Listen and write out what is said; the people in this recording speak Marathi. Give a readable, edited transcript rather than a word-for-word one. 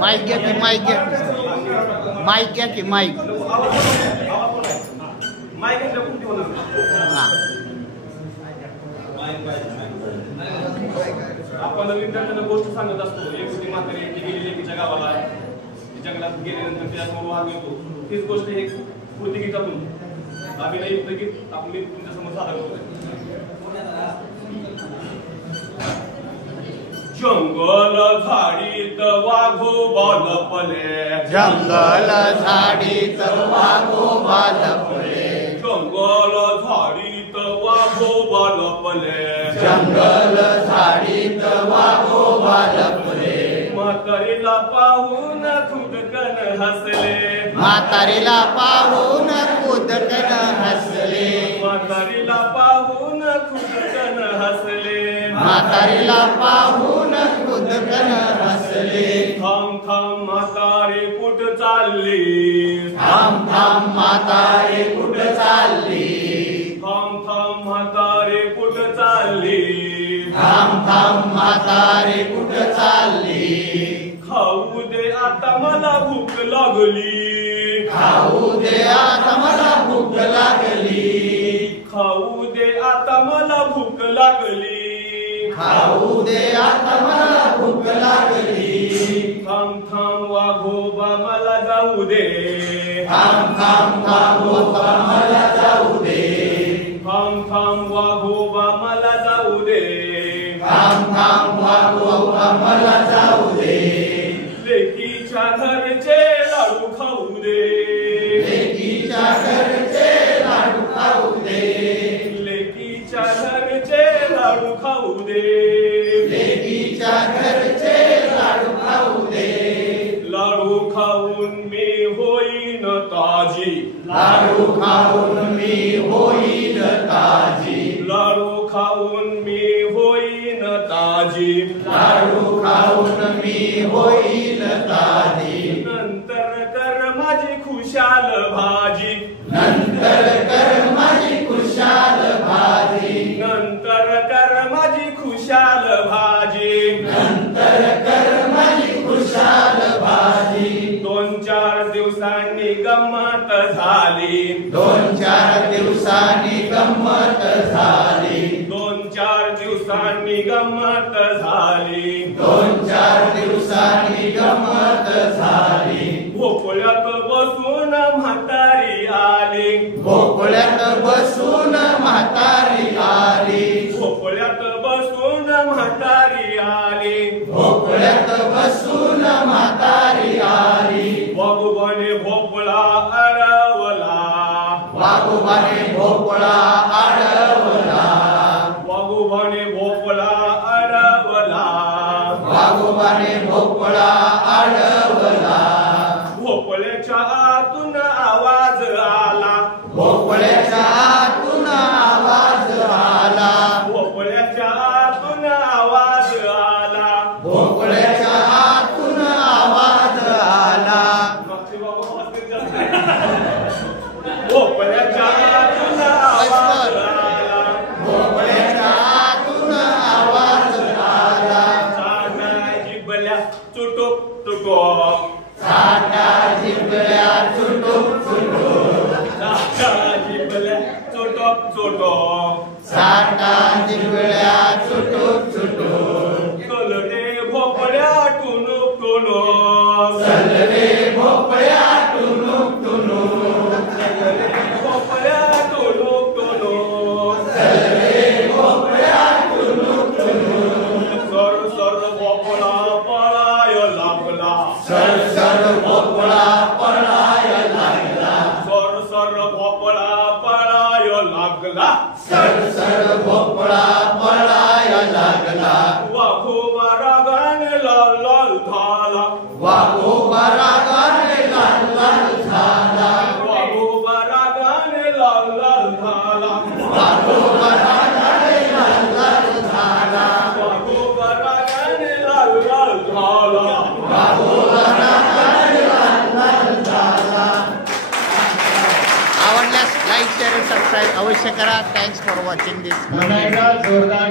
माईक घ्या की माईक घ्या माईक घ्या की माईक आपण विद्यार्थ्यांना गोष्ट सांगत असतो. एक होती म्हातारी गेलेली तिच्या गावाला जंगलात गेल्यानंतर त्याच्यासमोर वाघ येतो. तीच गोष्ट हे कृतिगीतातून अभिनयुक्त गीत आपण मी तुमच्यासमोर सादर करतोय. जंगल झाडीत वाघोबा लपले, जंगल झाडीत वाघोबा लपले, जंगल झाडीत वाघोबा लपले, जंगल झाडीत वाघोबा लपले. म्हातारीला पाहून खुदकन हसले, म्हातारीला पाहून खुदकन हसले, म्हातारीला पाहून खुदकन हसले, म्हातारीला पाहून खुदकन हसले. थांब थांब म्हातारी कुठ चालली, थांब थांब म्हातारी कुठं चालली, थांब थांब म्हातारी कुठ चालली, थांब थांब म्हातारी कुठं चालली. खाऊ दे आता मला भूक लागली, खाऊ दे आता मला भूक लागली, खाऊ दे आता मला भूक लागली, खाऊ दे आता मला भूक लागली. थांब थांब वाघोबा मला जाऊ दे, थांब थांब वाघोबा मला जाऊ दे, थांब थांब वाघोबा मला जाऊ दे, थांब थांब वाघोबा मला जाऊ दे. लेकीच्या घरचे लाडू खाऊ दे, लेकीच्या घरचे लाडू खाऊ दे, लेकीच्या घरचे लाडू खाऊ दे, लेकीच्या घरचे लाडू खाऊ दे. लाडू खाऊन मी होईन ताजी, लाडू खाऊन मी होईन ताजी, लाडू खाऊन मी होईन ताजी, लाडू खाऊन मी होईन ताजी. नंतर कर माझी खुशाल भाजी, नंतर कर माझी खुशाल भाजी, नंतर कर माझी खुशाल भाजी, नंतर कर माझी खुशाल भाजी. 2-4 दिवसांनी गंमत झाली, 2-4 दिवसांनी गंमत झाली, 2-4 दिवसांनी गंमत झाली, 2-4 दिवसांनी गंमत झाली. भोपळ्यात बसून म्हातारी आली, भोपळ्यात बसून म्हातारी आली, भोपळ्यात बसून म्हातारी आली, भोपळ्यात बसून म्हातारी आली. वाघोबाने भोपळा अडवला, वाघोबाने भोपळा अडवला, वाघोबाने भोपळा अडवला, वाघोबाने भोपळा अडवला. भोपळ्याच्या आतून आवाज आला, भोपळ्याच्या आतून आवाज आला, भोपळ्याच्या आतून आवाज आला, भोपळ्याच्या आतून आवाज आला. मागचे बाबा हसतील जास्त. भोपळ्याच्या आतून आवाज आला, भोपळ्याच्या आतून आवाज आला. साना जिबल्या चुटुक चुटुक, साठा जिबल्या चुटुक चुटुक, साना जिबल्या चुटुक चुटुक, साठा जिबल्या चुटुक चुटुक. कलडे भोपळ्या टुनुक टुनुक, चलरे भोपळ्या टुनुक टुनुक, कलडे भोपळ्या टुनुक टुनुक, चलरे भोपळ्या टुनुक टुनुक. सर सर भोपळा पळाय लागला, सर सर भोपळा पळाय लागला, सर सर भोपळा पळाय लागला, सर सर भोपळा पळाय लागला. वाघोबा रागाने लाल लाल झाला, वाघोबा रागाने लाल लाल झाला, वाघोबा रागाने लाल लाल झाला, वाघोबा रागाने लाल लाल झाला, वाघोबा रागाने लाल लाल झाला, वाघोबा रागाने लाल लाल झाला. आवडल्यास लाईक शेअर सबस्क्राईब अवश्य करा. थँक्स फॉर वॉचिंग दिस. जोरदार